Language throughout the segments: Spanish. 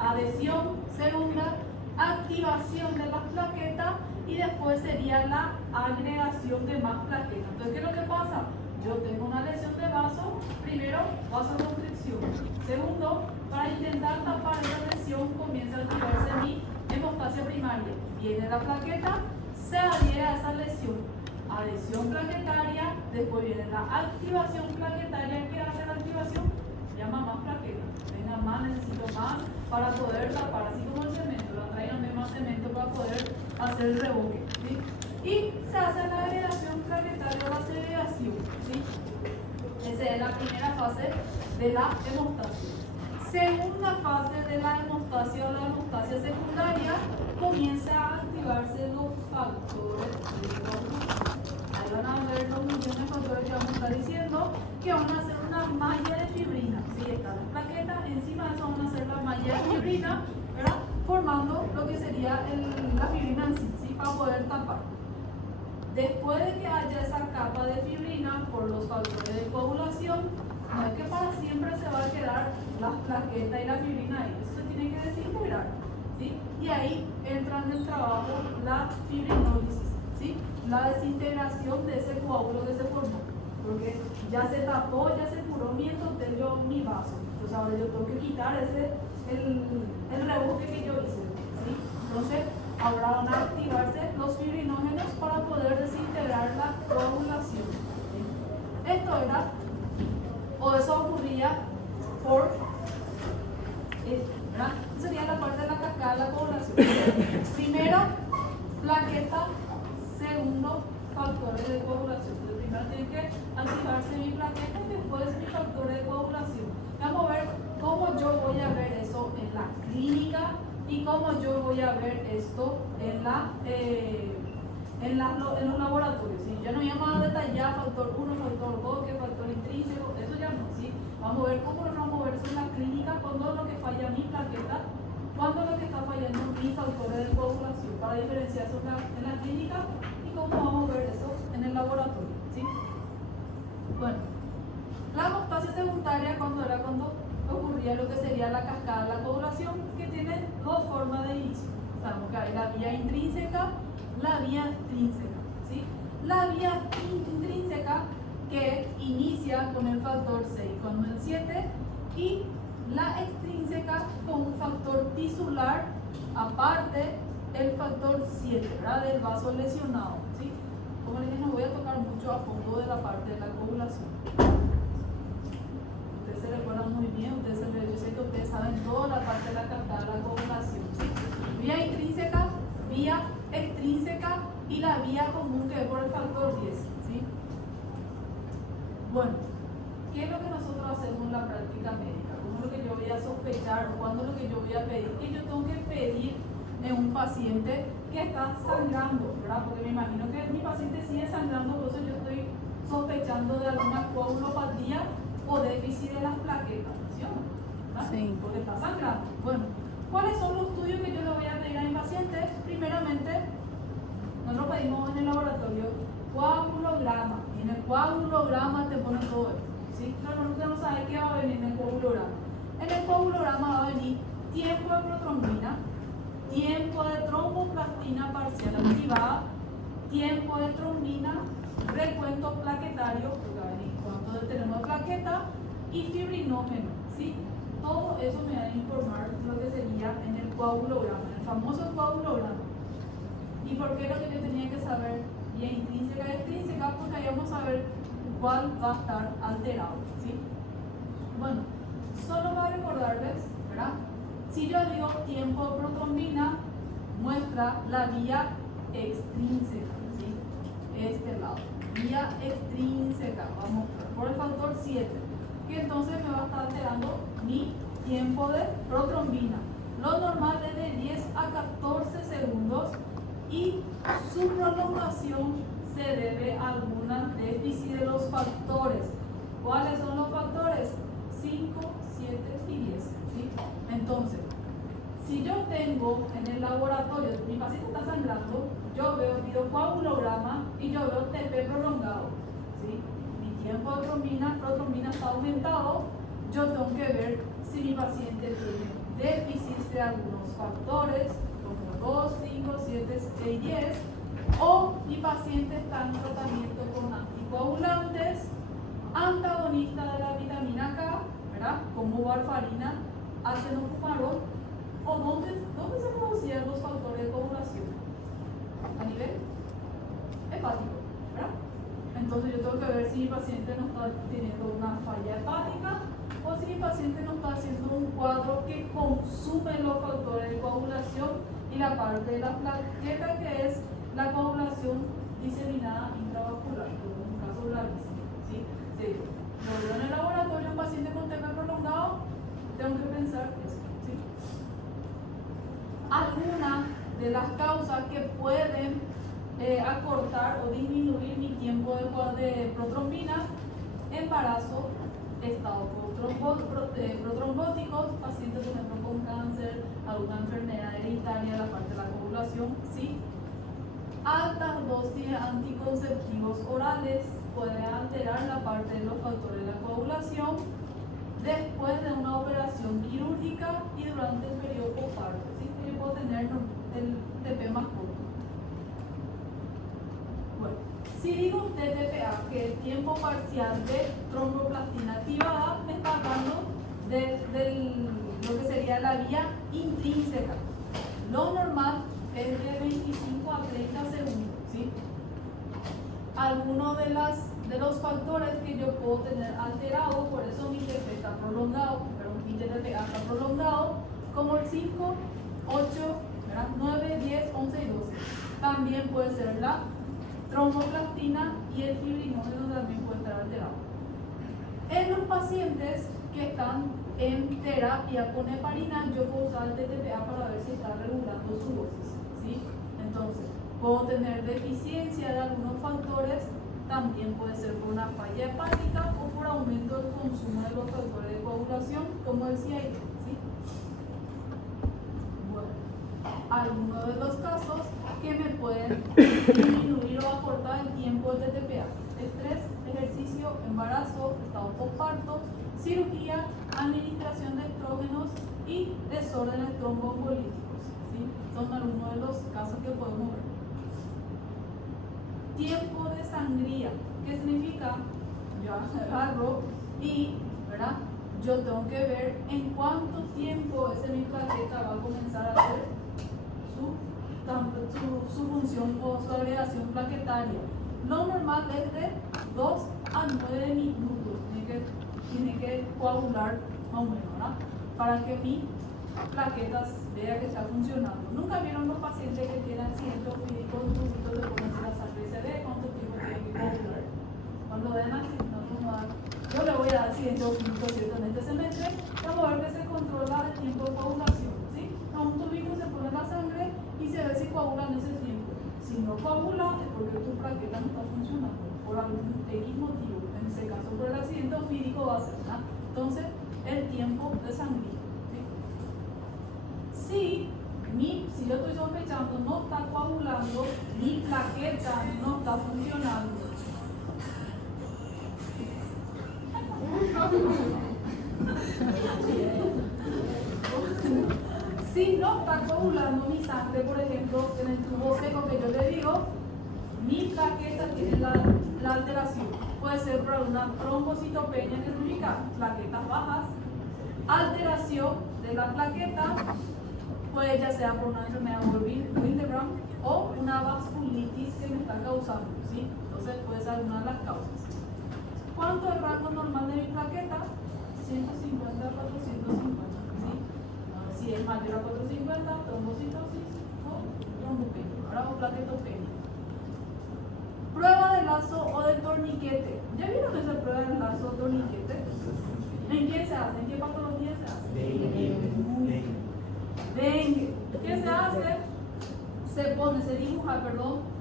adhesión, segunda, activación de las plaquetas y después sería la agregación de más plaquetas. Entonces, ¿qué es lo que pasa? Yo tengo una lesión de vaso, primero, vasoconstricción. Segundo, para intentar tapar esa lesión comienza a activarse mi hemostasia primaria. Viene la plaqueta, se adhiere a esa lesión. Adhesión plaquetaria, después viene la activación plaquetaria. ¿Qué hace la activación? Llama más plaquetas. Venga más, necesito más para poder tapar, así como el cemento. Tráiganme más cemento para poder hacer el reboque, ¿sí? Y se hace la agregación plaquetaria o la segregación, ¿sí? Esa es la primera fase de la hemostasia. Segunda fase de la hemostasia o la hemostasia secundaria, comienza a activarse los factores de coagulación. Ahí van a ver los millones de factores que vamos a estar diciendo, que van a hacer una malla de fibrina. ¿Sí? Están las plaquetas, encima de eso van a hacer la malla de fibrina, ¿verdad? Formando lo que sería la fibrina en sí, ¿sí? Para poder tapar. Después de que haya esa capa de fibrina por los factores de coagulación, no es que para siempre se va a quedar las plaquetas y la fibrina ahí, eso se tiene que desintegrar, ¿sí? Y ahí entra en el trabajo la fibrinólisis, ¿sí? La desintegración de ese coágulo que se formó, porque ya se tapó, ya se curó mi endotelio, mi vaso. Entonces ahora yo tengo que quitar el reboque que yo hice, ¿sí? Entonces ahora van a activarse los fibrinógenos para poder desintegrar la coagulación, ¿sí? Esto era, o eso ocurría por, ¿verdad? Sería la parte de la cascada de la coagulación. Primero, plaqueta. Segundo, factores de coagulación. Entonces, primero tiene que activarse mi plaqueta y después mi factor de coagulación. Vamos a ver cómo yo voy a ver eso en la clínica y cómo yo voy a ver esto en los laboratorios, ¿sí? Ya no vamos a detallar factor 1, factor 2, qué factor intrínseco, eso ya no, ¿sí? Vamos a ver cómo nos vamos a ver eso en la clínica, cuando lo que falla mi plaqueta, cuando lo que está fallando mis factores de coagulación, para diferenciar eso en la clínica y cómo vamos a ver eso en el laboratorio, ¿sí? Bueno, la hemostasia secundaria cuando ocurría lo que sería la cascada de la coagulación, que tiene dos formas de inicio. Sabemos que hay la vía intrínseca, la vía extrínseca, ¿sí? La vía intrínseca que inicia con el factor 6 con el 7 y la extrínseca con un factor tisular, aparte el factor 7, ¿verdad? Del vaso lesionado, ¿sí? Como les dije, no voy a tocar mucho a fondo de la parte de la coagulación. Ustedes se recuerdan muy bien, yo sé que ustedes saben toda la parte de la cascada de la coagulación, ¿sí? Vía intrínseca, vía extrínseca y la vía común que es por el factor 10, ¿sí? Bueno, ¿qué es lo que nosotros hacemos en la práctica médica? ¿Cómo es lo que yo voy a sospechar? ¿Cuándo es lo que yo voy a pedir? ¿Qué yo tengo que pedir en un paciente que está sangrando, ¿verdad? Porque me imagino que mi paciente sigue sangrando, por eso yo estoy sospechando de alguna coagulopatía o déficit de las plaquetas, ¿verdad? Sí. Porque está sangrando. Bueno, ¿cuáles son los estudios que yo le voy a pedir a mi paciente? Primeramente, nosotros pedimos en el laboratorio coagulograma. Y en el coagulograma te ponen todo esto, ¿sí? Pero nosotros no sabemos qué va a venir en el coagulograma. En el coagulograma va a venir tiempo de protrombina, tiempo de tromboplastina parcial activada, tiempo de trombina, recuento plaquetario, porque va a venir cuánto tenemos de plaqueta, y fibrinógeno, ¿sí? Todo eso me va a informar lo que sería en el coagulograma, en el famoso coagulograma. ¿Y por qué lo que yo tenía que saber? Vía intrínseca y extrínseca, porque ahí vamos a ver cuál va a estar alterado, ¿sí? Bueno, solo para recordarles, ¿verdad? Si yo digo tiempo de protrombina, muestra la vía extrínseca, ¿sí? Este lado, vía extrínseca, va a mostrar por el factor 7, que entonces me va a estar alterando mi tiempo de protrombina. Lo normal es de 10 a 14 segundos y su prolongación se debe a alguna déficit de los factores. ¿Cuáles son los factores? 5, 7 y 10, ¿sí? Entonces, si yo tengo en el laboratorio, mi paciente está sangrando, yo veo coagulograma y yo veo TP prolongado, ¿sí? Mi tiempo de protrombina está aumentado, yo tengo que ver si mi paciente tiene déficit de algunos factores, como 2, 5, 7 y 10, o mi paciente está en tratamiento con anticoagulantes, antagonista de la vitamina K, ¿verdad? Como warfarina, ácido fumarol, o ¿dónde se producían los factores de coagulación? A nivel hepático, ¿verdad? Entonces yo tengo que ver si mi paciente no está teniendo una falla hepática o si mi paciente no está haciendo un cuadro que consume los factores de coagulación y la parte de la plaqueta que es la coagulación diseminada intravascular, como en un caso gravísimo, ¿sí? Si lo veo en el laboratorio un paciente con TP prolongado, tengo que pensar eso, ¿sí? Algunas de las causas que pueden acortar o disminuir mi tiempo de protrombina: embarazo, estado protrombóticos, pacientes por ejemplo con cáncer, alguna enfermedad hereditaria de la parte de la coagulación, ¿sí? Altas dosis de anticonceptivos orales pueden alterar la parte de los factores de la coagulación después de una operación quirúrgica y durante el periodo postparto, ¿sí? Yo puedo tener el TP más corto. Bueno, si digo TTPA, que el tiempo parcial de tromboplastina activada me está hablando de lo que sería la vía intrínseca. Lo normal es de 25 a 30 segundos, ¿sí? Algunos de los factores que yo puedo tener alterados, por eso mi TP está prolongado, pero mi TTPA está prolongado, como el 5, 8, 9, 10, 11 y 12. También puede ser la tromboplastina y el fibrinógeno también puede estar alterado. En los pacientes que están en terapia con heparina, yo puedo usar el TTPA para ver si está regulando su dosis, ¿sí? Entonces, puedo tener deficiencia de algunos factores, también puede ser por una falla hepática o por aumento del consumo de los factores de coagulación, como decía ahí, ¿sí? Bueno, algunos de los casos que me pueden disminuir o acortar el tiempo de TTPA: estrés, ejercicio, embarazo, estado postparto, cirugía, administración de estrógenos y desórdenes tromboembolíticos, ¿sí? Son algunos de los casos que podemos ver. Tiempo de sangría, ¿qué significa? Yo agarro y, ¿verdad? Yo tengo que ver en cuánto tiempo ese mi plaqueta va a comenzar a hacer su función o su agregación plaquetaria. Lo normal es de 2 a 9 minutos. Tiene que coagular más o menos, ¿verdad? Para que mi plaquetas vea que está funcionando. ¿Nunca vieron los pacientes que tienen accidentes físicos, un poquito de cómo se la sangre se ve, cuánto tiempo tiene que coagular? Cuando den accidentes, yo le voy a dar accidentes físicos, ¿cierto? En este semestre, vamos a ver que se controla el tiempo de coagulación, ¿sí? A un tubito se pone la sangre y se ve si coagula en ese tiempo. Si no coagula es porque tu plaqueta no está funcionando por algún X motivo. En ese caso, por el accidente físico va a ser, ¿no? Entonces, el tiempo de sangría, ¿sí? Si yo estoy sospechando no está coagulando, mi plaqueta no está funcionando. Si no está coagulando mi sangre, por ejemplo, en el tubo seco que yo le digo, mi plaqueta tiene la alteración. Puede ser por una trombocitopenia, que significa plaquetas bajas, alteración de la plaqueta, puede ya sea por una enfermedad por Willebrand o una vasculitis que me está causando, ¿sí? Entonces puede ser alguna de las causas. ¿Cuánto es el rango normal de mi plaqueta? 150 a 450, ¿sí? Si es mayor a 450, trombocitosis o trombopenia, ahora o plaquetopenia. Prueba de lazo o de torniquete. ¿Ya vieron esa prueba de lazo o torniquete? ¿En quién se hace? ¿En qué patología se hace? Dengue. ¿Qué se hace? Se dibuja,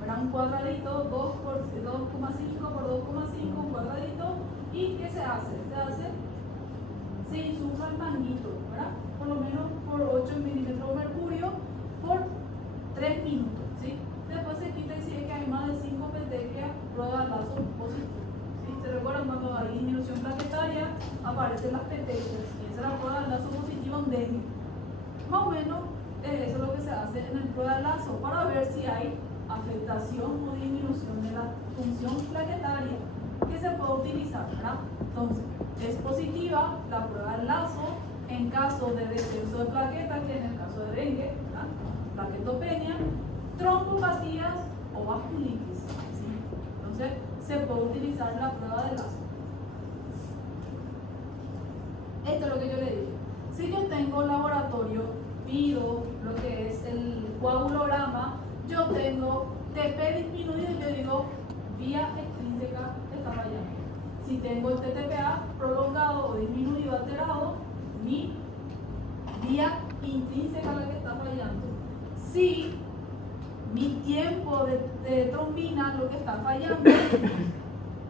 era un cuadradito, 2,5 por 2,5, un cuadradito. ¿Y qué se hace? Se insufla el manguito, ¿verdad? Por lo menos por 8 milímetros de mercurio por 3 minutos, ¿sí? Después se quita y si es que hay más de 5 petequias, prueba el lazo positivo, ¿sí? ¿Se recuerdan cuando hay disminución plaquetaria? Aparecen las petequias y esa es la prueba del lazo positivo en dengue. Más o menos eso es lo que se hace en el prueba de lazo para ver si hay afectación o disminución de la función plaquetaria que se puede utilizar, ¿verdad? Entonces, es positiva la prueba de lazo en caso de descenso de plaquetas, que en el caso de dengue, ¿verdad? Plaquetopenia, trombopatías o vasculitis, ¿sí? Entonces, se puede utilizar la prueba de lazo. Esto es lo que yo le dije. Si yo tengo laboratorio, pido lo que es el coagulograma, yo tengo TP disminuido y yo digo vía extrínseca está fallando. Si tengo el TTPA prolongado o disminuido, alterado, mi vía intrínseca es la que está fallando. Si mi tiempo de trombina lo que está fallando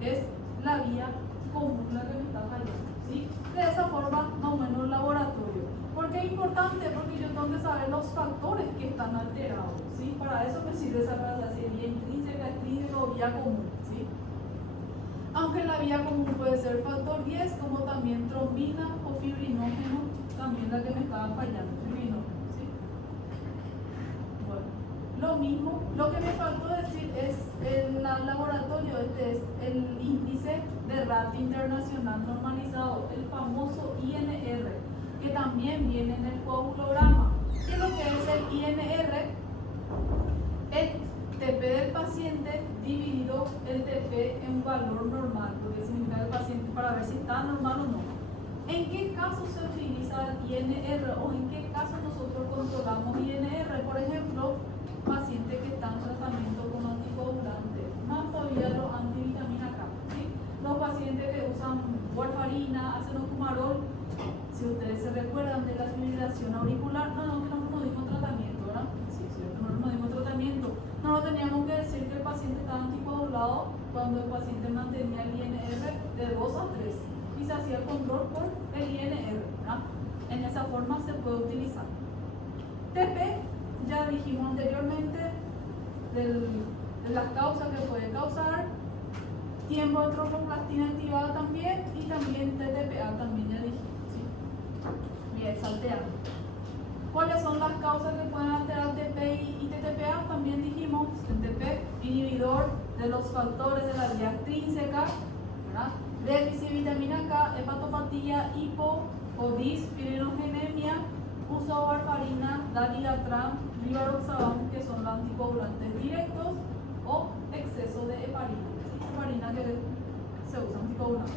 es la vía común la que me está fallando, ¿sí? De esa forma, más o menos el laboratorio. ¿Por qué es importante? Porque yo tengo que saber los factores que están alterados, ¿sí? Para eso me sirve saber si es vía intrínseca, extrínseca o vía común, ¿sí? Aunque la vía común puede ser factor 10, como también trombina o fibrinógeno, también la que me estaba fallando, fibrinógeno, ¿sí? Bueno, lo mismo, lo que me faltó decir es el laboratorio, este es el índice de ratio internacional normalizado, el famoso INR, que también viene en el coagulograma. ¿Qué es lo que es el INR? El TP del paciente dividido el TP en un valor normal, lo que significa el paciente para ver si está normal o no. ¿En qué caso se utiliza el INR o en qué caso nosotros controlamos INR? Por ejemplo, pacientes que están en tratamiento con anticoagulantes, más todavía los antivitamina K, ¿sí? Los pacientes que usan warfarina, acenocumarol, si ustedes se recuerdan de la fibrilación auricular, que nosotros no dimos tratamiento, ¿verdad? Sí, es cierto, nosotros no dimos tratamiento. No lo teníamos que decir que el paciente estaba anticoagulado cuando el paciente mantenía el INR de 2 a 3 y se hacía el control por el INR, ¿verdad? En esa forma se puede utilizar. TP, ya dijimos anteriormente, de las causas que puede causar, tiempo de tromboplastina activada también y también TTPA, también ya dijimos. Bien, salteando. ¿Cuáles son las causas que pueden alterar TP y TTPA? También dijimos, el TP, inhibidor de los factores de la vía extrínseca, ¿verdad? Déficit de vitamina K, hepatopatía, hipo o disfibrogenemia, uso de warfarina, daligatran, rivaroxaban, que son los anticoagulantes directos, o exceso de heparina, ¿sí? Heparina que se usa anticoagulante.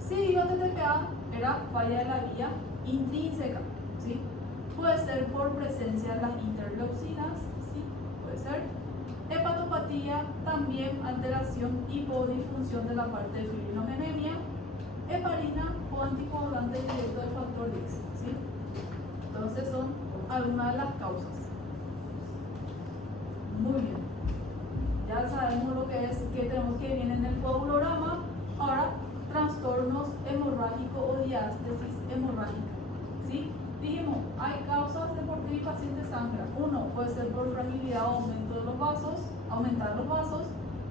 Si digo TTPA, era falla de la vía intrínseca, ¿sí? Puede ser por presencia de las interleucinas, ¿sí? Puede ser. Hepatopatía, también alteración hipodisfunción de la parte de fibrinogenemia. Heparina o anticoagulante directo del factor 10, ¿sí? Entonces son algunas de las causas. Muy bien. Ya sabemos lo que es, que tenemos que viene en el coagulograma. Ahora, trastornos hemorrágicos o diástesis hemorrágica, ¿sí? Dijimos, hay causas de por qué mi paciente sangra. Uno, puede ser por fragilidad o aumento de los vasos, aumentar los vasos.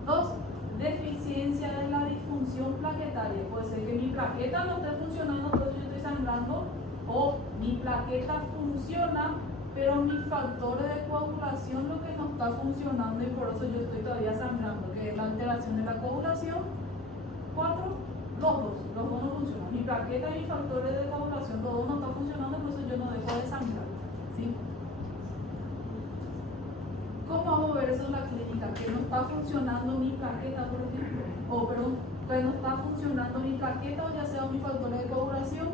Dos, deficiencia de la disfunción plaquetaria. Puede ser que mi plaqueta no esté funcionando, entonces yo estoy sangrando, o mi plaqueta funciona, pero mis factores de coagulación lo que no está funcionando y por eso yo estoy todavía sangrando, que es la alteración de la coagulación. 4, los dos no funcionan. Mi plaqueta y mis factores de coagulación, los dos no están funcionando, por eso yo no dejo de sangrar, ¿sí? ¿Cómo vamos a ver eso en la clínica? Que no está funcionando mi plaqueta, por ejemplo, o perdón, que no está funcionando mi plaqueta o ya sea mi factores de coagulación.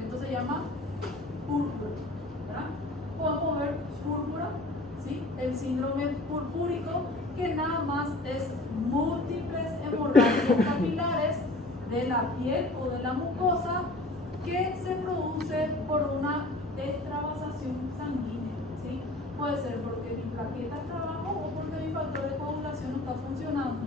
Esto se llama púrpura, ¿verdad? Podemos ver púrpura, ¿sí? El síndrome purpúrico, que nada más es múltiples hemorragias capilares de la piel o de la mucosa que se produce por una extravasación sanguínea, ¿sí? Puede ser porque mi plaqueta está abajo o porque mi factor de coagulación no está funcionando.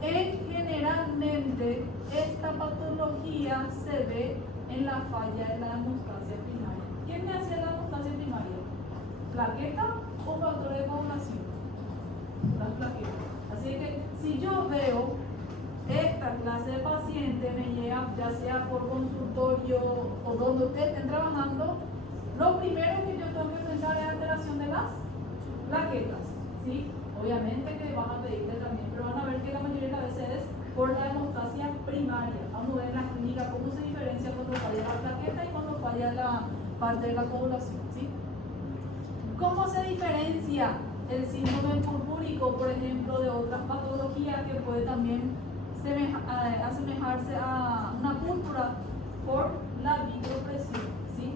Generalmente esta patología se ve en la falla de la hemostasia primaria. ¿Quién me hacía la hemostasia primaria? ¿Plaqueta o factor de coagulación? Las plaquetas. Así que si yo veo esta clase de paciente me llega, ya sea por consultorio o donde ustedes estén trabajando, lo primero que yo tengo que pensar es alteración de las plaquetas, ¿sí? Obviamente que van a pedirle también, pero van a ver que la mayoría de las veces es por la hemostasia primaria. Vamos a ver en la clínica cómo se diferencia cuando falla la plaqueta y cuando falla la parte de la coagulación, ¿sí? ¿Cómo se diferencia el síndrome purpúrico, por ejemplo, de otras patologías que puede también asemejarse a una púrpura? Por la vitropresión, ¿sí?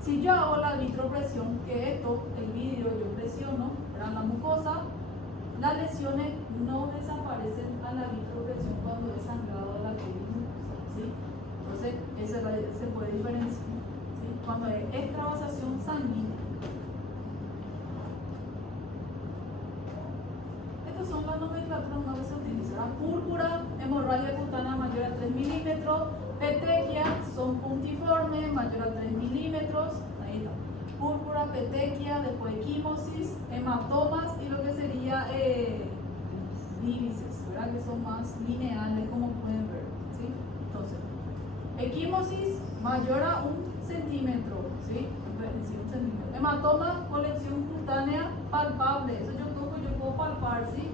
Si yo hago la vitropresión, que esto, el vidrio, yo presiono, ¿verdad?, la mucosa, las lesiones no desaparecen a la vitropresión cuando es sangrado de la piel y mucosa, ¿sí? Entonces, eso se puede diferenciar, ¿sí? Cuando hay extravasación sanguínea. Estas son las nomenclaturas una vez se utiliza. Púrpura, hemorragia cutánea mayor a 3 milímetros, petequia, son puntiformes, mayor a 3 milímetros, ahí está. Púrpura, petequia, después equimosis, hematomas y lo que sería vírices, ¿verdad?, que son más lineales, como pueden ver, ¿sí? Entonces, equimosis mayor a 1 centímetro, ¿sí? Sí, 1 centímetro. Hematoma con lesión cutánea palpable, eso yo puedo palpar, ¿sí?,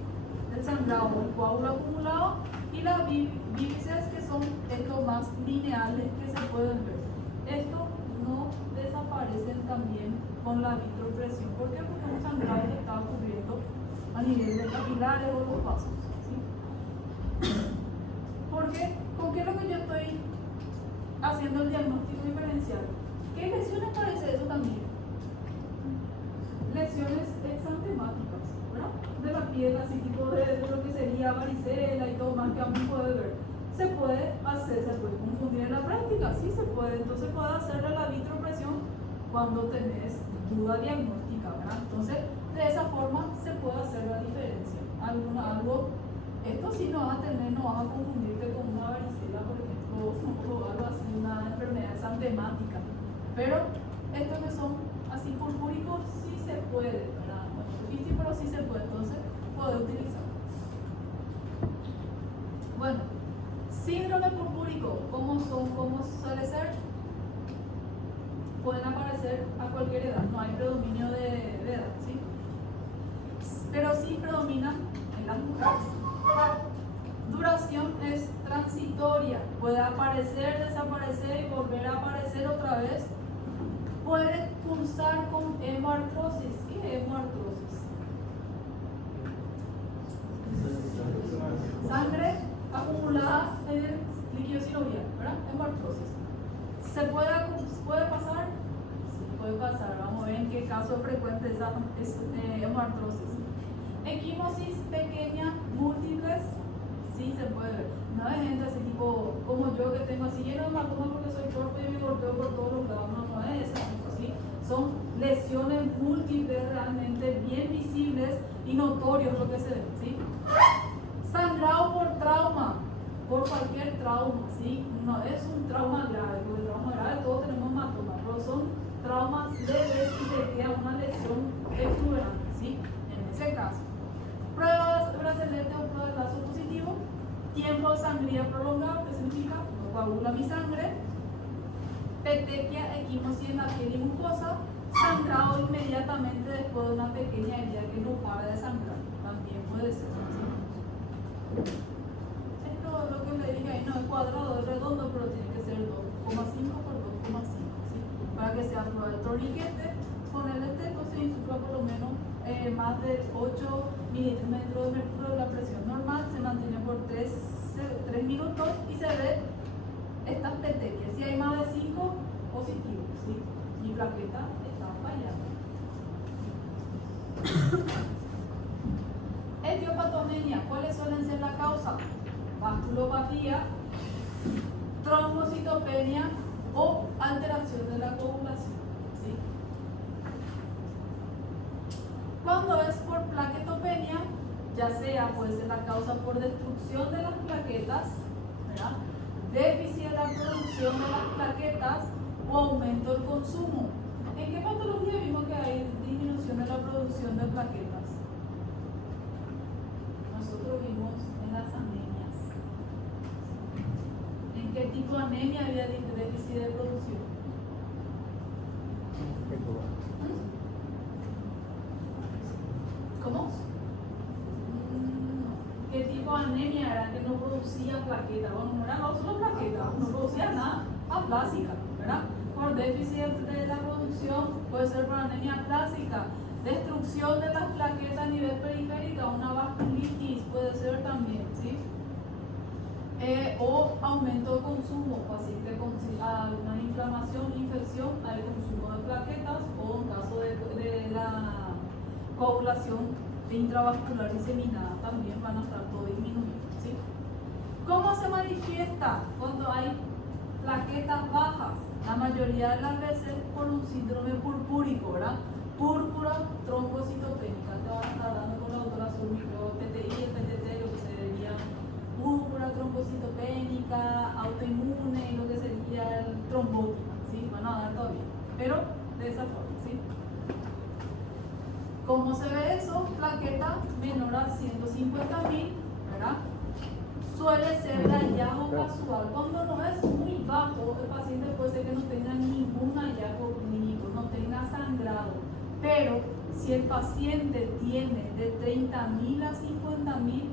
el sangrado, el coágulo acumulado, y las vírices, que son estos más lineales que se pueden ver. Esto no desaparecen también con la vitropresión. ¿Por qué? Porque un sangrado que está ocurriendo a nivel de capilares o los vasos, ¿sí? ¿Por qué? ¿Con qué es lo que yo estoy haciendo el diagnóstico diferencial? ¿Qué lesiones parece eso también? Lesiones exantemáticas, ¿verdad?, de la piel, así tipo de lo que sería varicela y todo más que vamos a poder ver. Se puede confundir en la práctica, sí se puede. Entonces puede hacerle la vitropresión cuando tenés duda diagnóstica, ¿verdad? Entonces, de esa forma se puede hacer la diferencia. Esto sí no vas a confundirte con una varicela, por ejemplo, o algo así, una enfermedad exantemática. Pero estos que son así purpúricos sí se puede, ¿verdad? Bueno, difícil, pero sí se puede, entonces puede utilizar. Bueno, síndrome purpúrico, ¿cómo suele ser? Pueden aparecer a cualquier edad, no hay predominio de edad, ¿sí? Pero sí predominan en las mujeres. Duración es transitoria, puede aparecer, desaparecer y volver a aparecer otra vez. Puede cursar con hemoartrosis. ¿Qué es hemoartrosis? Sangre acumulada en el líquido sinovial, ¿verdad? Hemoartrosis. ¿Se puede pasar? Sí, puede pasar. Vamos a ver en qué caso es frecuente esa hemoartrosis. Equimosis pequeña, múltiples, sí se puede ver. No hay gente así tipo como yo, que tengo así lleno de hematomas porque soy torpe y me golpeo por todos los lados. No es eso, ¿sí? Son lesiones múltiples, realmente bien visibles y notorios lo que se ve, ¿sí? Sangrado por trauma, por cualquier trauma, ¿sí? No es un trauma grave, porque el trauma grave todos tenemos hematomas, pero son traumas leves y se queda una lesión exuberante, ¿sí? En ese caso. Pruebas de brazalete o pruebas de lazo positivo. Tiempo de sangría prolongado, que significa no coagula mi sangre. Petequia, equimosis en la piel y mucosa. Sangrado inmediatamente después de una pequeña herida que no para de sangrar. También puede ser. ¿Sí? Esto es lo que le dije ahí, no es cuadrado, es redondo, pero tiene que ser 2,5 por 2,5. ¿Sí? Para que sea prueba del torniquete, con el esteto se insufla por lo menos más de 8 milímetros de mercurio. La presión normal se mantiene por 3 minutos y se ve estas petequias. Si hay más de 5, positivos, ¿sí? Mi plaqueta está fallando. Etiopatogenia, ¿cuáles suelen ser la causa? Vasculopatía, trombocitopenia o alteración de la coagulación, ¿sí? Cuando es por plaquetopenia, ya sea puede ser la causa por destrucción de las plaquetas, ¿verdad?, déficit de la producción de las plaquetas o aumento del consumo. ¿En qué patología vimos que hay disminución de la producción de plaquetas? Nosotros vimos en las anemias. ¿Qué tipo de anemia había déficit de producción? ¿Cómo? ¿Qué tipo de anemia era que no producía plaqueta? Bueno, no era solo plaqueta, no producía nada aplásica, ¿verdad? Por déficit de la producción, puede ser por anemia plástica, destrucción de las plaquetas a nivel periférico, una vasculitis puede ser también, ¿sí? O aumento de consumo, paciente con alguna inflamación, infección, hay consumo de plaquetas, o en caso de la coagulación intravascular diseminada también van a estar todo disminuido, ¿sí? ¿Cómo se manifiesta cuando hay plaquetas bajas? La mayoría de las veces por un síndrome purpúrico, ¿verdad? Púrpura trombocitopénica. Te van a estar dando con la doctora Zúñiga, PTI, el PTT, lo que sería púrpura trombocitopénica, autoinmune, lo que sería el trombótica, ¿sí? Van a dar todavía, pero de esa forma, ¿sí? ¿Cómo se ve eso? Plaqueta menor a 150.000, ¿verdad? Suele ser de hallazgo casual. Cuando no es muy bajo, el paciente puede ser que no tenga ningún hallazgo clínico, no tenga sangrado. Pero si el paciente tiene de 30.000 a 50.000,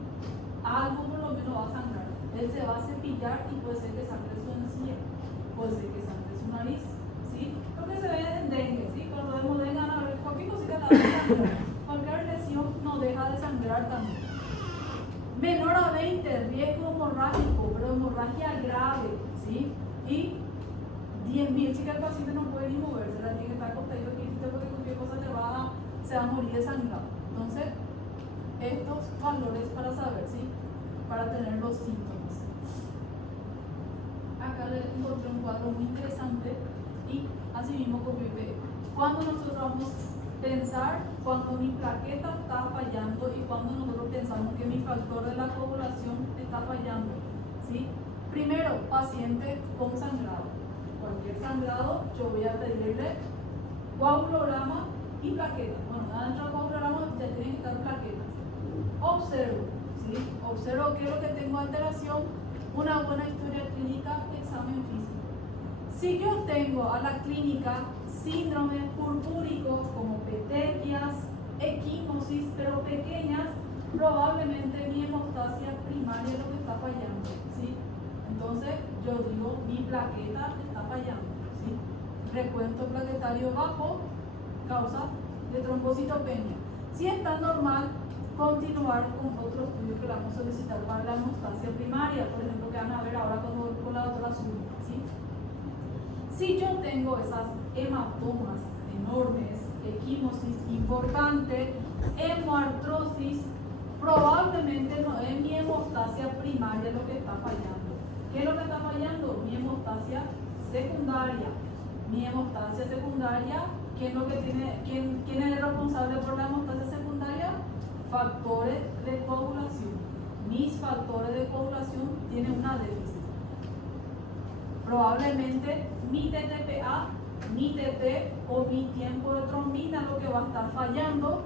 algo por lo menos va a sangrar. Él se va a cepillar y puede ser que sangre su encía, puede ser que sangre su nariz, ¿sí? Lo que se ve en dengue, ¿sí? Cuando vemos dengue, a ver, cualquier cosita la va a sangrar. Cualquier lesión no deja de sangrar también. Menor a 20, riesgo hemorrágico, pero hemorragia grave, ¿sí? Y 10.000, si que el paciente no puede ni moverse, la tiene que estar acostadito quietito porque cualquier cosa se va a morir de sangrado. Entonces, estos valores para saber, ¿sí? Para tener los síntomas. Acá les encontré un cuadro muy interesante y así mismo convive. Cuando nosotros vamos a pensar, cuando mi plaqueta está fallando y cuando nosotros pensamos que mi factor de la coagulación está fallando, ¿sí? Primero, paciente con sangrado. Cualquier sangrado, yo voy a pedirle coagulograma y plaqueta. Bueno, adentro del coagulograma ya tienen que estar plaquetas. Observo, ¿sí? Observo qué es lo que tengo alteración, una buena historia clínica, examen físico. Si yo tengo a la clínica síndromes purpúricos como petequias, equimosis, pero pequeñas, probablemente mi hemostasia primaria es lo que está fallando, ¿sí? Entonces yo digo, mi plaqueta está fallando, ¿sí? Recuento plaquetario bajo, causa de trombocitopenia. Si está normal, continuar con otro estudio que vamos a solicitar para la hemostasia primaria, por ejemplo, que van a ver ahora con la doctora Zúñiga, ¿sí? Si yo tengo esas hematomas enormes, equimosis importante, hemoartrosis, probablemente no es mi hemostasia primaria lo que está fallando. ¿Qué es lo que está fallando? Mi hemostasia secundaria. Mi hemostasia secundaria, ¿quién es el responsable por la hemostasia secundaria? Factores de coagulación. Mis factores de coagulación tienen una déficit. Probablemente mi TTPA, mi TT o mi tiempo de trombina lo que va a estar fallando,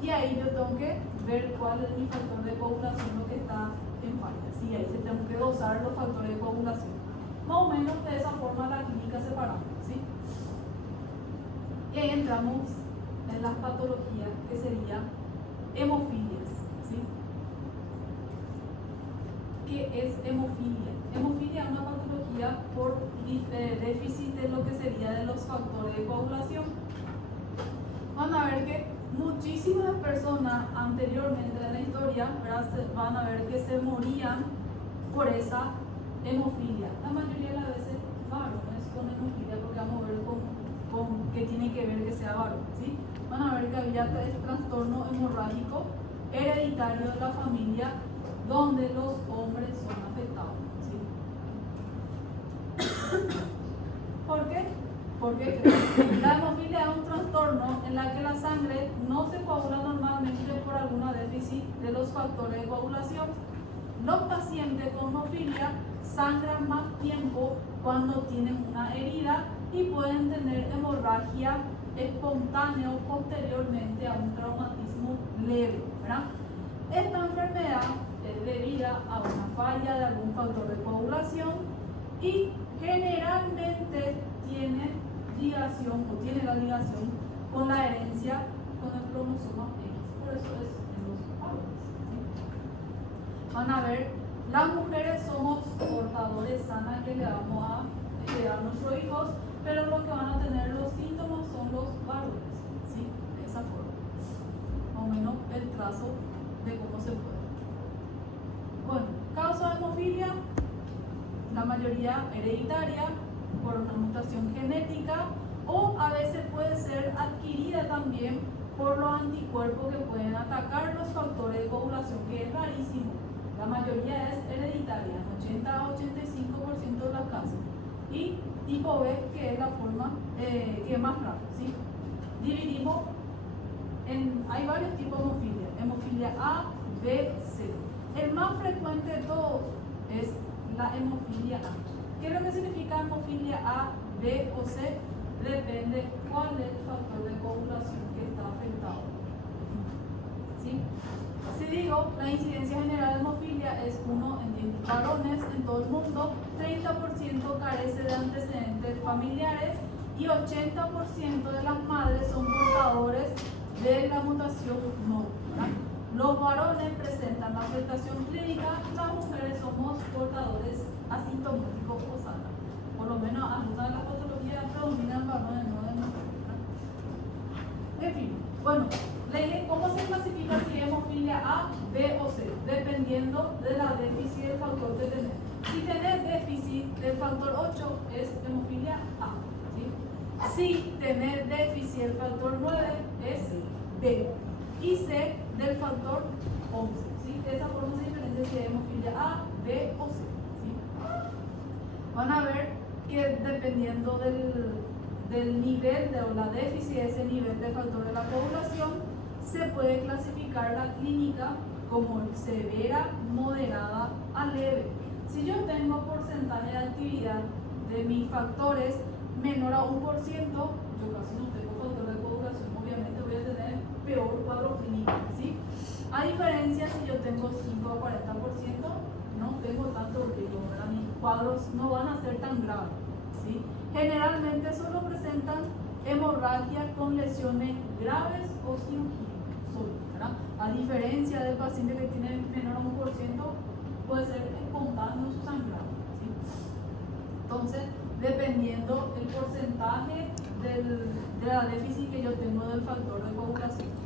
y ahí yo tengo que ver cuál es mi factor de coagulación lo que está en falla. Sí, ahí se tengo que dosar los factores de coagulación. Más o menos de esa forma la clínica separamos, ¿sí? Y ahí entramos en las patologías que serían hemofilias, ¿sí? ¿Qué es hemofilia? Hemofilia es una patología por déficit de lo que sería de los factores de coagulación. Van a ver que muchísimas personas anteriormente en la historia, ¿verdad? Van a ver que se morían por esa hemofilia. La mayoría de las veces varones con hemofilia, porque vamos a ver con qué tiene que ver que sea varón, ¿sí? Van a ver que había trastorno hemorrágico hereditario de la familia donde los hombres son afectados, ¿sí? ¿Por qué? Porque la hemofilia es un trastorno en la que la sangre no se coagula normalmente por alguna déficit de los factores de coagulación. Los pacientes con hemofilia sangran más tiempo cuando tienen una herida y pueden tener hemorragia espontánea posteriormente a un traumatismo leve, ¿verdad? Esta enfermedad es debida a una falla de algún factor de coagulación y generalmente tiene ligación o tiene la ligación con la herencia con el cromosoma X. Por eso es en los varones. ¿Sí? Van a ver, las mujeres somos portadores sanas que le vamos a heredar a nuestros hijos, pero los que van a tener los síntomas son los varones. ¿Sí? De esa forma. Más o menos el trazo de cómo se puede. Bueno, causa de hemofilia, la mayoría hereditaria por una mutación genética o a veces puede ser adquirida también por los anticuerpos que pueden atacar los factores de coagulación, que es rarísimo. La mayoría es hereditaria, en 80 a 85% de las casos. Y tipo B, que es la forma que es más rara. ¿Sí? Dividimos hay varios tipos de hemofilia. Hemofilia A, B, C. El más frecuente de todos es la hemofilia A. ¿Qué es lo que significa hemofilia A, B o C? Depende cuál es el factor de coagulación que está afectado. ¿Sí? Si digo, la incidencia general de hemofilia es 1 en 10 varones en todo el mundo, 30% carece de antecedentes familiares y 80% de las madres son portadores de la mutación no. Los varones presentan la afectación clínica, las mujeres somos portadores asintomáticos o sanas. Por lo menos algunas de las patologías predominan varones, no de mujeres. En fin, bueno, leí cómo se clasifica si es hemofilia A, B o C, dependiendo de la déficit del factor que tenés. Si tenés déficit del factor 8 es hemofilia A. ¿Sí? Si tenés déficit del factor 9 es B. Y C del factor 11. ¿Sí? De esa forma se diferencia si es hemofilia A, B o C. ¿Sí? Van a ver que dependiendo del nivel o la déficit de ese nivel de factor de la coagulación, se puede clasificar la clínica como severa, moderada a leve. Si yo tengo porcentaje de actividad de mis factores menor a 1%, yo casi no tengo factor de coagulación, obviamente voy a tener peor cuadro clínico. ¿Sí? A diferencia, si yo tengo 5 a 40%, no tengo tanto riesgo, ¿verdad? Mis cuadros no van a ser tan graves. ¿Sí? Generalmente solo presentan hemorragia con lesiones graves o cirugía, ¿verdad? A diferencia del paciente que tiene menor a 1%, puede ser espontáneo su sangrado. ¿Sí? Entonces, dependiendo el porcentaje de la déficit que yo tengo del factor de coagulación.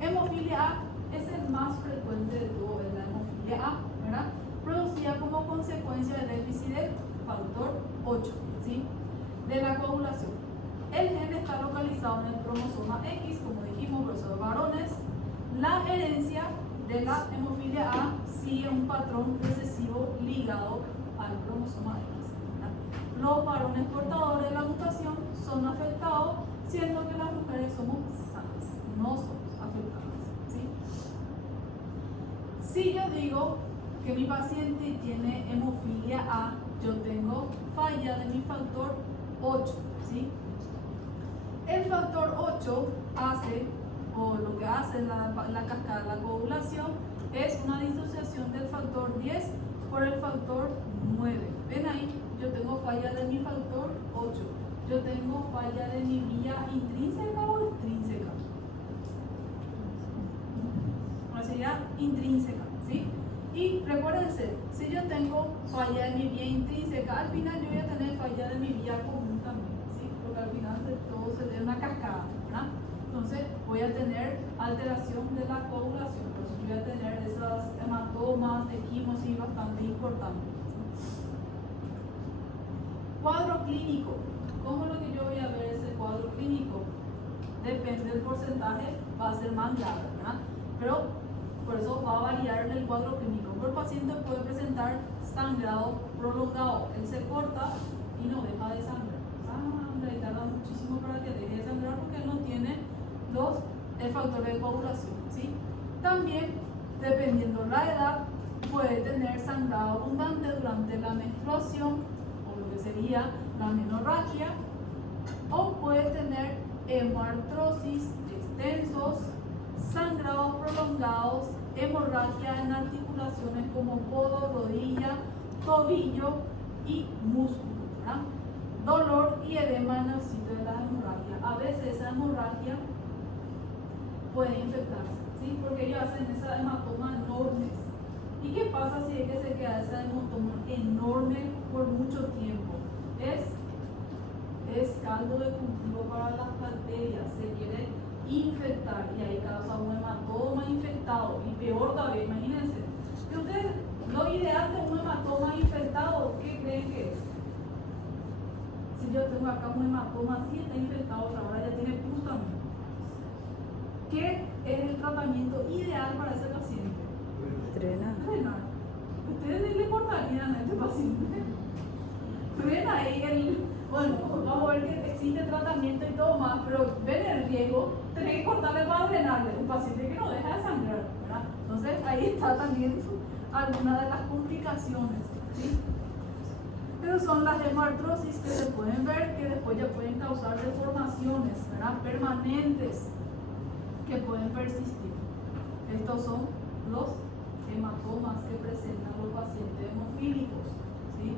Hemofilia A es el más frecuente de todo, es la hemofilia A, ¿verdad? Producida como consecuencia del déficit del factor 8, ¿sí? De la coagulación. El gen está localizado en el cromosoma X, como dijimos, por eso de varones. La herencia de la hemofilia A sigue un patrón recesivo ligado al cromosoma X, ¿verdad? Los varones portadores de la mutación son afectados, siendo que las mujeres somos sanas, no somos afectadas. ¿Sí? Si yo digo que mi paciente tiene hemofilia A, yo tengo falla de mi factor 8. ¿Sí? El factor 8 hace, o lo que hace la cascada de la coagulación, es una disociación del factor 10 por el factor 9. ¿Ven ahí? Yo tengo falla de mi factor 8. Yo tengo falla de mi vía intrínseca o extrínseca. Sería intrínseca, ¿sí? Y recuérdense, si yo tengo falla de mi vía intrínseca, al final yo voy a tener falla de mi vía común también, ¿sí? Porque al final de todo se da una cascada, ¿verdad? Entonces voy a tener alteración de la coagulación, por eso yo voy a tener esas hematomas, equimosis bastante importantes. Cuadro clínico. ¿Cómo es lo que yo voy a ver ese cuadro clínico? Depende del porcentaje, va a ser más grave, ¿verdad? Pero por eso va a variar el cuadro clínico. El paciente puede presentar sangrado prolongado. Él se corta y no deja de sangrar. Sangra y tarda muchísimo para que deje de sangrar porque él no tiene el factor de coagulación. ¿Sí? También, dependiendo la edad, puede tener sangrado abundante durante la menstruación, o lo que sería la menorragia, o puede tener hemartrosis extensos, sangrados prolongados hemorragia en articulaciones como codo, rodilla, tobillo y músculo, ¿verdad? Dolor y edema en el sitio de la hemorragia. A veces esa hemorragia puede infectarse, ¿sí? Porque ellos hacen esas hematomas enormes. ¿Y qué pasa si es que se queda esa hematoma enorme por mucho tiempo? Es caldo de cultivo para las bacterias, se quiere infectar y ahí causa un hematoma infectado. Y peor todavía, imagínense, que ustedes, lo ideal de un hematoma infectado, ¿qué creen que es? Si yo tengo acá un hematoma así, está infectado, ahora ya tiene pus también. ¿Qué es el tratamiento ideal para ese paciente? Drenar. ¿Ustedes le cortarían a este paciente? Drena ahí bueno, vamos a ver que existe tratamiento y todo más, pero ven el riesgo, tenés que cortarle para drenarle. Un paciente que no deja de sangrar, ¿verdad? Entonces ahí está también alguna de las complicaciones, ¿sí? Pero son las hemartrosis que se pueden ver, que después ya pueden causar deformaciones, ¿verdad? Permanentes, que pueden persistir. Estos son los hematomas que presentan los pacientes hemofílicos, ¿sí?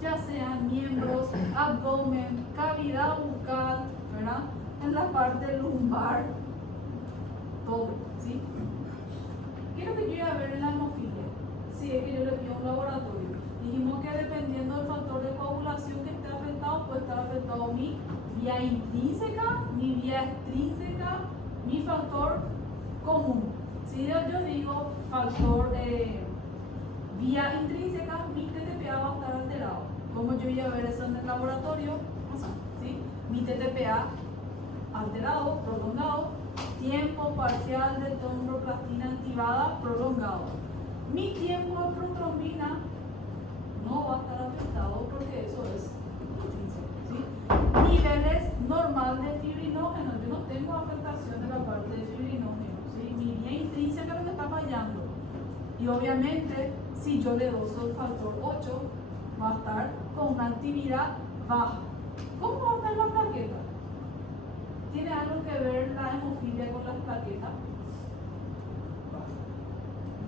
Ya sean miembros, abdomen, cavidad bucal, ¿verdad? En la parte lumbar, todo, ¿sí? ¿Qué es lo que yo iba a ver en la hemofilia? Si es que yo le pido un laboratorio. Dijimos que dependiendo del factor de coagulación que esté afectado, puede estar afectado mi vía intrínseca, mi vía extrínseca, mi factor común. Si yo digo factor vía intrínseca, mi TTPA va a estar alterado. Como yo iba a ver eso en el laboratorio, ¿sí? Mi TTPA alterado, prolongado, tiempo parcial de tromboplastina activada, prolongado. Mi tiempo de protrombina no va a estar afectado porque eso es intrínseco, ¿sí? Niveles normal de fibrinógeno, yo no tengo afectación de la parte de fibrinógeno, ¿sí? Mi vía intrínseca es lo que está fallando. Y obviamente, si yo le doso el factor 8, va a estar con una actividad baja. ¿Cómo va a estar la plaqueta? ¿Tiene algo que ver la hemofilia con las plaquetas?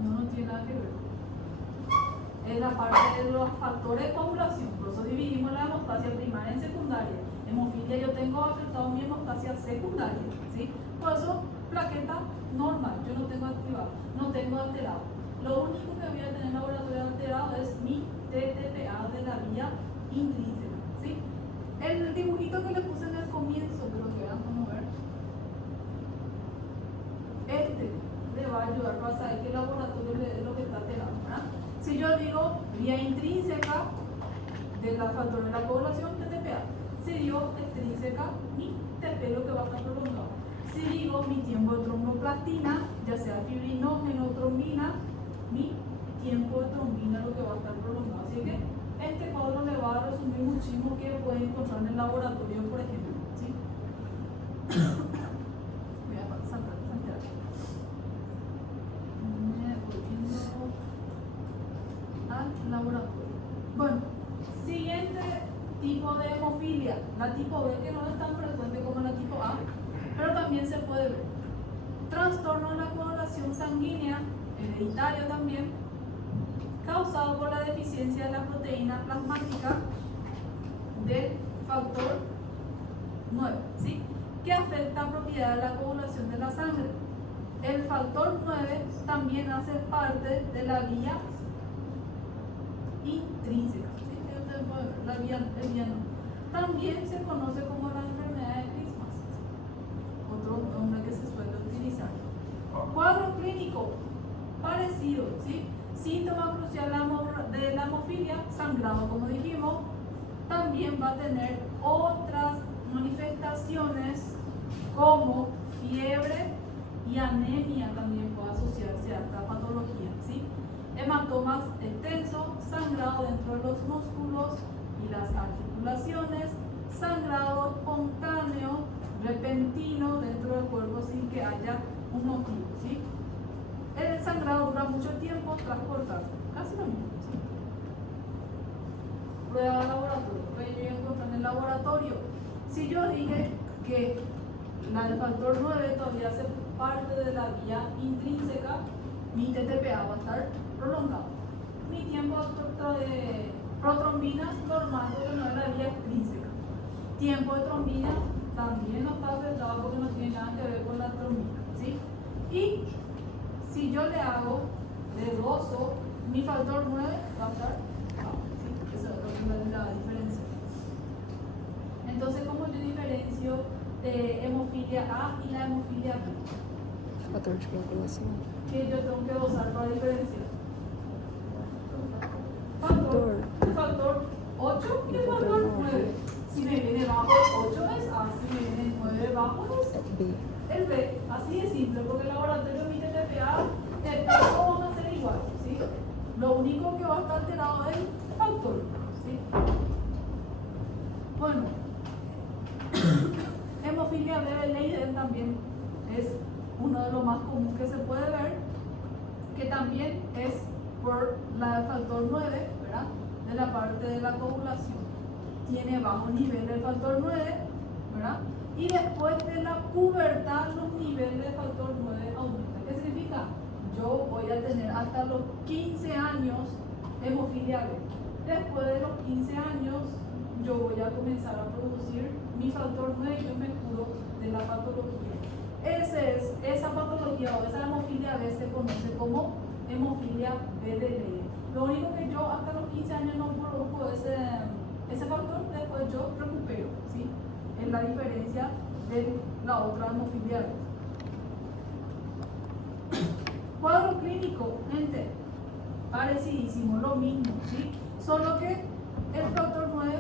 No tiene nada que ver. Es la parte de los factores de coagulación. Por eso dividimos la hemostasia primaria en secundaria. Hemofilia yo tengo afectado mi hemostasia secundaria, ¿sí? Por eso plaqueta normal, yo no tengo activado, no tengo alterado. Lo único que voy a tener en laboratorio alterado es mi TTPA de la vía intrínseca, ¿sí? El dibujito que le puse en el comienzo, que lo que vean, vamos a ver. Le va a ayudar para saber qué laboratorio es lo que está alterado, ¿verdad? Si yo digo vía intrínseca de la factor de la población, TTPA. Si digo extrínseca, mi TP lo que va a estar prolongado. Si digo mi tiempo de tromboplastina, ya sea fibrinógeno o trombina, mi tiempo de trombina lo que va a estar prolongado. Así que este cuadro le va a resumir muchísimo que puede encontrar en el laboratorio, por ejemplo, ¿sí? Voy a saltar. Al laboratorio. Bueno, siguiente tipo de hemofilia, la tipo B, que no es tan frecuente como la tipo A, pero también se puede ver. Trastorno de la coagulación sanguínea, hereditario también, causado por la deficiencia de la proteína plasmática del factor 9, ¿sí? Que afecta a propiedad de la coagulación de la sangre. El factor 9 también hace parte de la vía intrínseca, ¿sí? La vía no. También se conoce como la enfermedad de Christmas, otro nombre que se suele utilizar. Cuadro clínico parecido, ¿sí? Síntoma crucial de la hemofilia, sangrado, como dijimos. También va a tener otras manifestaciones como fiebre y anemia, también puede asociarse a esta patología, ¿sí? Hematomas extensos, sangrado dentro de los músculos y las articulaciones, sangrado espontáneo, repentino dentro del cuerpo sin que haya un motivo, ¿sí? El sangrado dura mucho tiempo tras cortarse, casi lo mismo, ¿sí? Prueba de laboratorio, que yo encontré en el laboratorio. Si yo dije que el factor 9 todavía hace parte de la vía intrínseca, mi TTPA va a estar prolongado. Mi tiempo de protrombina normal porque no es la vía extrínseca. Tiempo de trombina también no está afectado porque no tiene nada que ver con la trombina, ¿sí? Y si yo le hago desgloso, mi factor 9 va a estar bajo, ¿sí? Esa es la diferencia. Entonces, ¿cómo yo diferencio hemofilia A y la hemofilia B? Factor de coagulación. ¿Qué yo tengo que usar para diferenciar? El factor 8 y el factor 9. Si me viene bajo el 8 es A, si me viene el 9 bajo es B. el B. Así de simple, porque el laboratorio mi TTPA, todos van a ser iguales, ¿sí? Lo único que va a estar alterado es el factor, ¿sí? Bueno, hemofilia B de Leiden también es uno de los más comunes que se puede ver, que también es por la factor 9, ¿verdad? De la parte de la coagulación. Tiene bajo nivel del factor 9, ¿verdad? Y después de la pubertad los niveles del factor 9 aumentan. ¿Qué significa? Yo voy a tener hasta los 15 años hemofilia B. Después de los 15 años yo voy a comenzar a producir mi factor 9 y yo me curo de la patología. Esa patología o esa hemofilia B se conoce como hemofilia B de Leiden. Lo único que yo hasta los 15 años no produzco ese factor, después yo recupero, ¿sí? Es la diferencia de la otra hemofilia B. Cuadro clínico, gente, parecidísimo, lo mismo, ¿sí? Solo que el factor 9,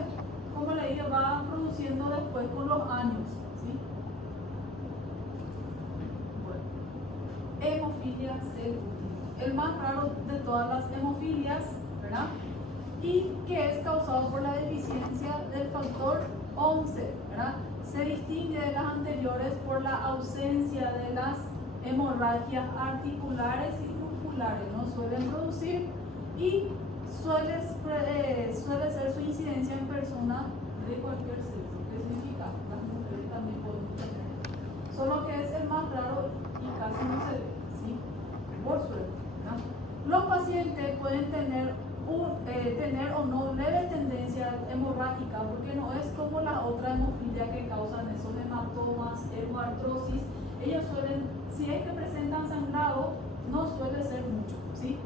como le dije, va produciendo después con los años, ¿sí? Bueno, hemofilia C, el más raro de todas las hemofilias, ¿verdad? Y que es causado por la deficiencia del factor 11, ¿verdad? Se distingue de las anteriores por la ausencia de las hemorragias articulares y musculares, no suelen producir y suele ser su incidencia en personas de cualquier sexo. ¿Qué significa? Las mujeres también pueden tener, solo que es el más raro y casi no se ve, ¿sí? Por suerte, ¿verdad? Los pacientes pueden tener o no leve tendencia hemorrágica, porque no es como la otra hemofilia que causan esos hematomas, hematrosis. Ellos suelen, si es que presentan sangrado, no suele ser mucho, ¿sí?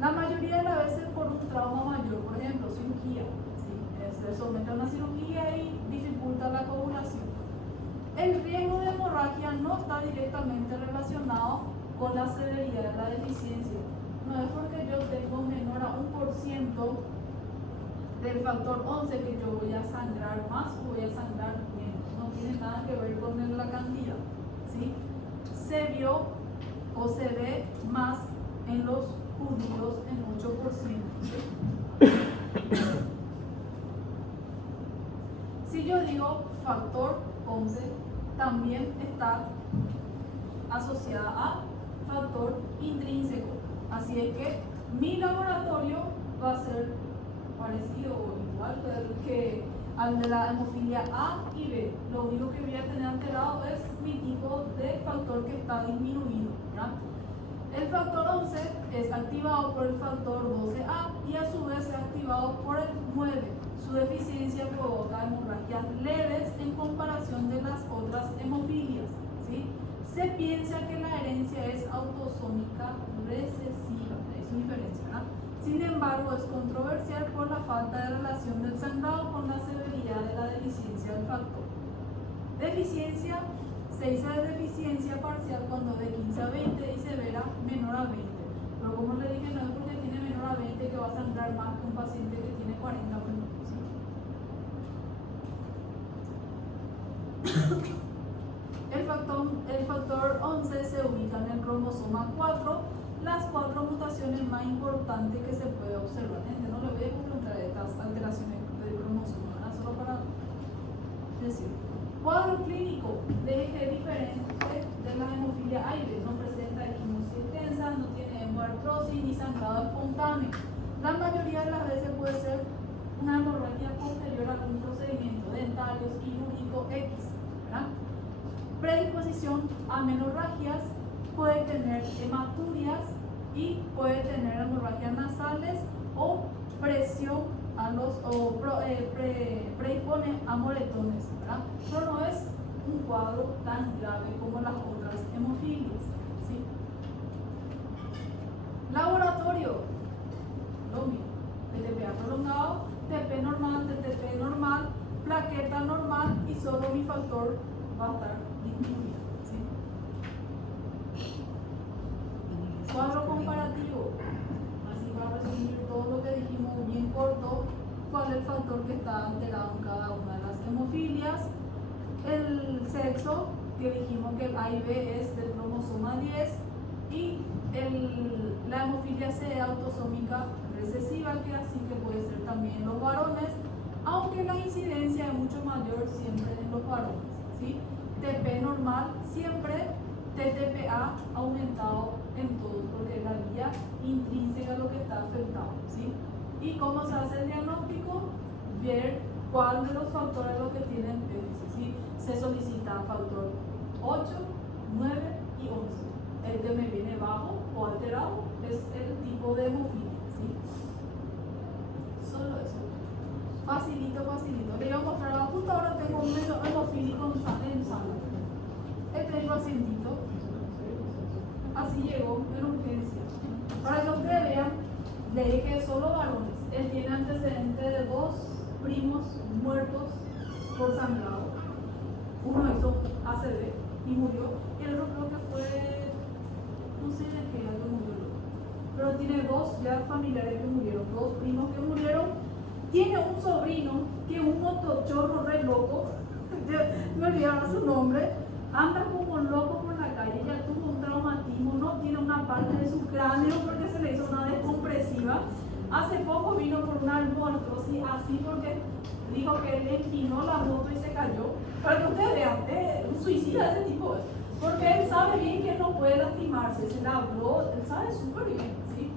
La mayoría de las veces por un trauma mayor, por ejemplo, cirugía, ¿sí? Se somete a una cirugía y dificulta la coagulación. El riesgo de hemorragia no está directamente relacionado con la severidad de la deficiencia. No es porque yo tengo menor a 1% del factor 11 que yo voy a sangrar más o voy a sangrar menos. No tiene nada que ver con la cantidad, ¿sí? Se vio o se ve más en los judíos en 8%. Si yo digo factor 11, también está asociada a factor intrínseco. Así es que mi laboratorio va a ser parecido o igual que al de la hemofilia A y B. Lo único que voy a tener alterado es mi tipo de factor que está disminuido, ¿verdad? El factor 11 es activado por el factor 12A y a su vez es activado por el 9. Su deficiencia provoca hemorragias leves en comparación de las otras hemofilias, ¿sí? Se piensa que la herencia es autosómica recesiva, es su diferencia, ¿verdad? Sin embargo, es controversial por la falta de relación del sangrado con la severidad de la deficiencia del factor. Deficiencia, se dice de deficiencia parcial cuando de 15 a 20 y severa menor a 20. Pero como le dije, no es porque tiene menor a 20 que va a sangrar más que un paciente que tiene 40 minutos, ¿sí? El factor 11 se ubica en el cromosoma 4, las 4 mutaciones más importantes que se puede observar. No le voy a encontrar estas alteraciones del cromosoma, ¿verdad? Solo para decir. Cuadro clínico de eje diferente de la hemofilia A y B. No presenta equimosis tensa, no tiene hemorragia ni sangrado espontáneo. La mayoría de las veces puede ser una hemorragia posterior a algún procedimiento dentario, quirúrgico X, ¿verdad? Predisposición a menorragias puede tener hematurias y puede tener hemorragias nasales o presión a los, predispone a moretones, ¿verdad? Pero no es un cuadro tan grave como las otras hemofilias, ¿sí? Laboratorio, lo mismo, TTPA prolongado, TP normal, plaqueta normal y solo mi factor va a estar disminuido, ¿sí? Cuadro comparativo, así para resumir todo lo que dijimos bien corto, cuál es el factor que está alterado en cada una de las hemofilias, el sexo, que dijimos que el A y B es del cromosoma 10, y la hemofilia C autosómica recesiva, que así que puede ser también en los varones, aunque la incidencia es mucho mayor siempre en los varones, ¿sí? TP normal siempre, TTPA aumentado en todos, porque es la vía intrínseca lo que está afectado, ¿sí? ¿Y cómo se hace el diagnóstico? Ver cuál de los factores es lo que tienen déficit, ¿sí? Se solicita factor 8, 9 y 11. El que me viene bajo o alterado es el tipo de hemofilia, ¿sí? Solo eso. Facilito. Le voy a mostrar, justo ahora tengo un hemofílico en sangre. Este es el pacientito. Así llegó en urgencia. Para que ustedes vean, le dije que solo varones. Él tiene antecedentes de 2 primos muertos por sangrado. Uno hizo ACV y murió. Y el otro creo que fue, no sé de qué era que murió. Pero tiene 2 ya familiares que murieron, 2 primos que murieron. Tiene un sobrino que es un motochorro re loco. Me olvidaba su nombre. Anda como loco por la calle, ya tuvo un traumatismo, no tiene una parte de su cráneo porque se le hizo una descompresiva. Hace poco vino por una artrosis así porque dijo que él empinó la moto y se cayó. Para que ustedes vean, un suicida de ese tipo es. Porque él sabe bien que no puede lastimarse, se la habló, él sabe súper bien, ¿sí?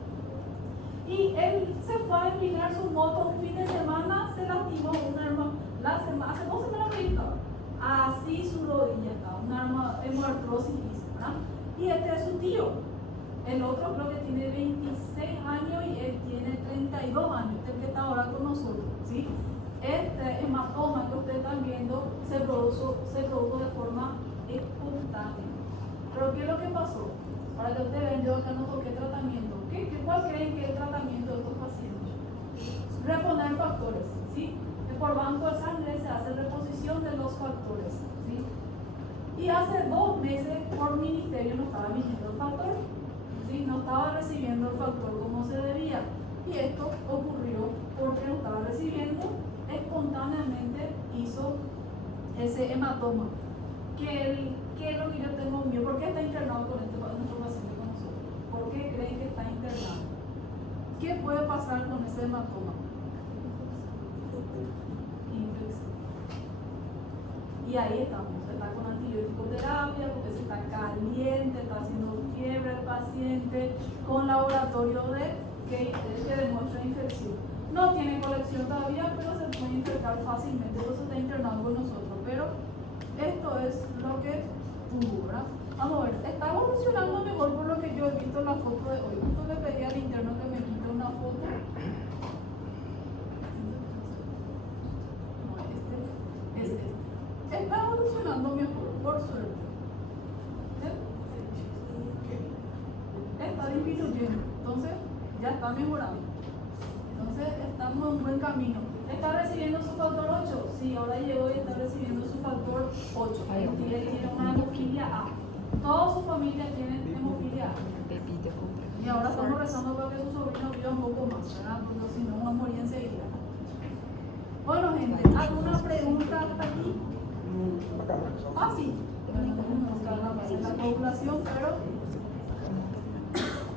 Y él se fue a empinar su moto un fin de semana, se lastimó hace 2 semanas que estaba. Así su rodilla estaba, una hemoartrosis, ¿verdad? Y este es su tío. El otro creo que tiene 26 años y él tiene 32 años, el que está ahora con nosotros, ¿sí? Este hematoma que ustedes están viendo se produjo de forma espontánea. Pero ¿qué es lo que pasó? Para que ustedes vean, yo acá no toqué tratamiento. ¿Cuál creen que es el tratamiento de estos pacientes? Reponer factores, ¿sí? Por banco de sangre se hace reposición de los factores, ¿sí? Y hace 2 meses por ministerio no estaba viniendo el factor, ¿sí? No estaba recibiendo el factor como se debía. Y esto ocurrió porque lo estaba recibiendo, espontáneamente hizo ese hematoma. ¿Qué es lo que yo tengo mío? ¿Por qué está internado con nuestro paciente con nosotros? ¿Por qué creen que está internado? ¿Qué puede pasar con ese hematoma? Y ahí estamos, está con antibiótico terapia porque se está caliente, está haciendo fiebre el paciente, con laboratorio que demuestra infección. No tiene colección todavía, pero se puede infectar fácilmente, por eso está internado con nosotros. Pero esto es lo que tuvo, ¿verdad? Vamos a ver, está evolucionando mejor por lo que yo he visto en la foto de hoy. Justo le pedí al interno que me quite una foto. Está evolucionando mejor, por suerte. Está disminuyendo, entonces ya está mejorando. Entonces estamos en buen camino. ¿Está recibiendo su factor 8? Sí, ahora llegó y está recibiendo su factor 8. Él tiene una hemofilia A. Toda su familia tiene hemofilia A. Y ahora estamos rezando para que su sobrino viva un poco más, ¿verdad? Porque si no, va a morir enseguida. Bueno, gente, ¿alguna pregunta hasta aquí? Sí. La población, pero